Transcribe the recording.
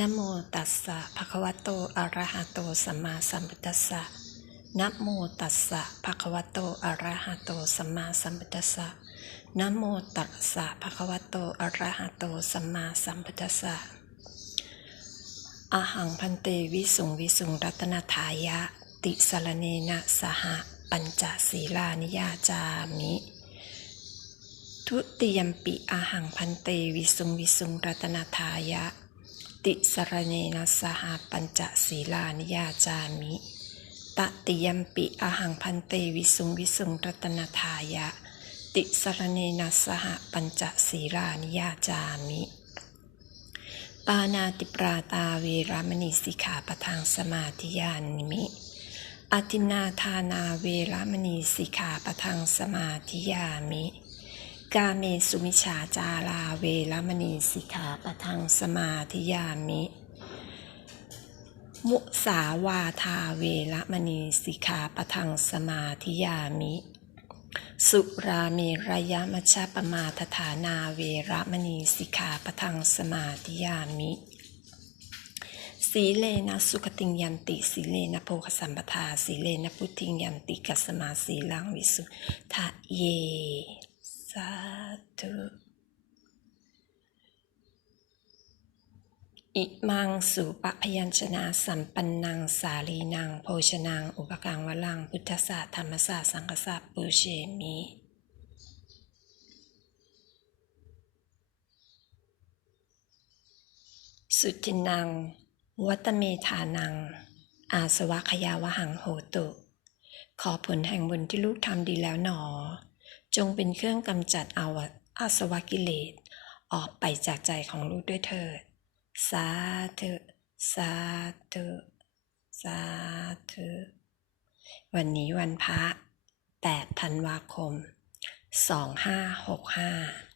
นะโมตัสสะภะคะวะโตอะระหะโตสัมมาสัมพุทธัสสะนะโมตัสสะภะคะวะโตอะระหะโตสัมมาสัมพุทธัสสะนะโมตัสสะภะคะวะโตอะระหะโตสัมมาสัมพุทธัสสะอาหังพันเตวิสุงวิสุงรัตนทายะ ติสรเนนะสหปัญจศีลานิยาจามิ ทุติยมปิอาหังพันเตวิสุงวิสุงรัตนาทายะ ติสรเนนะสหปัญจศีลานิยาจามิตติยมปิอาหังพันเตวิสุงวิสุงรัตนาทายะ ติสรเนนะสหปัญจศีลานิยาจามิ ปานาติปราตาเวรามณีสิกขาปทังสมาธิยานิมิอตินาทานาเวรามณีสิกขาปทังสมาธิยามิ กาเมสุมิชฌาจาราเวรมณีสิกขาปะทังสมาธิยามิ มุสาวาทาเวรมณีสิกขาปะทังสมาธิยามิ สุราเมรยมัชฌปมาทฐานาเวรมณีสิกขาปะทังสมาธิยามิสีเลนะสุขติงยันติสีเลนะโภคสัมปทาสีเลนะพุทธิงยันติกัสสมาสีลังวิสุทะเย สาธุอิมังสุปะพยัญชนะสัมปันนังสาลีนังโภชนัง อุปกังวลัง พุทธศาสตร์ธรรมศาสตร์สังฆศาสตร์ปูเชมิสุจินัง วัตเมธานัง อาสวะขยาวหังโหตุ ขอผลแห่งบุญที่ลูกทำดีแล้วหนอ จงเป็นเครื่องกำจัดอาวอาสวะกิเลส ออกไปจากใจของลูกด้วยเถิด สาธุสาธุสาธุวันนี้วันพระ 8 ธันวาคม 2565